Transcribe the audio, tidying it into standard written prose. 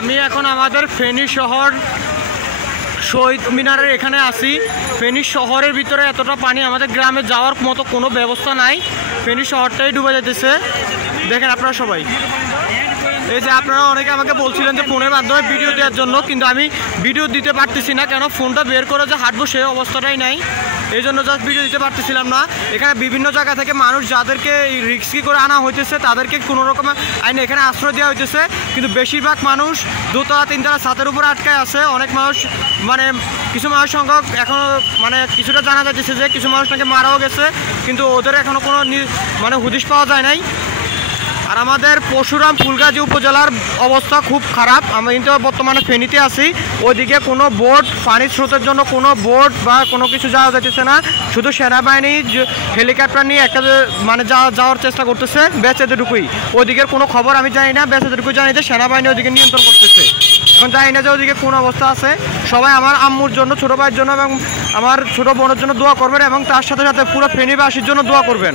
আমি এখন আমাদের ফেনী শহর শহীদ মিনারের এখানে আছি। ফেনী শহরের ভিতরে এতটা পানি, আমাদের গ্রামে যাওয়ার মতো কোনো ব্যবস্থা নাই। ফেনী শহরটাই ডুবে যেতেছে। দেখেন আপনারা সবাই, এই যে আপনারা অনেকে আমাকে বলছিলেন যে ফোনের মাধ্যমে ভিডিও দেওয়ার জন্য, কিন্তু আমি ভিডিও দিতে পারতেছি না, কেন ফোনটা বের করে যে হাঁটবো সেই অবস্থাটাই নাই, এই জন্য জাস্ট ভিডিও দিতে পারতেছিলাম না। এখানে বিভিন্ন জায়গা থেকে মানুষ যাদেরকে রিস্কি করে আনা হইতেছে তাদেরকে কোনো রকম আইনে এখানে আশ্রয় দেওয়া হইতেছে, কিন্তু বেশিরভাগ মানুষ দোতলা তিনতলা ছাদের উপরে আটকায় আছে। অনেক মানুষ মানে কিছু মানুষ সংখ্যক এখনও মানে কিছুটা জানা যাচ্ছে যে কিছু মানুষ নাকি মারাও গেছে, কিন্তু ওদের এখনও কোনো মানে হুদিশ পাওয়া যায় নাই। আর আমাদের পরশুরাম ফুলগাজী উপজেলার অবস্থা খুব খারাপ। আমরা কিন্তু বর্তমানে ফেনীতে আছি। ওইদিকে কোনো বোট, পানির স্রোতের জন্য কোনো বোট বা কোনো কিছু যাওয়া যাচ্ছে না। শুধু সেনাবাহিনী হেলিকপ্টার নিয়ে একটা মানে যাওয়ার চেষ্টা করতেছে, ব্যাস এতটুকুই। ওইদিকের কোনো খবর আমি জানি না, ব্যাস এতটুকুই জানি যে সেনাবাহিনী ওইদিকে নিয়ন্ত্রণ করতেছে। এখন জানি না যে ওইদিকে কোন অবস্থা আছে। সবাই আমার আম্মুর জন্য, ছোটো ভাইয়ের জন্য এবং আমার ছোটো বোনের জন্য দোয়া করবেন, এবং তার সাথে সাথে পুরো ফেনীবাসীর জন্য দোয়া করবেন।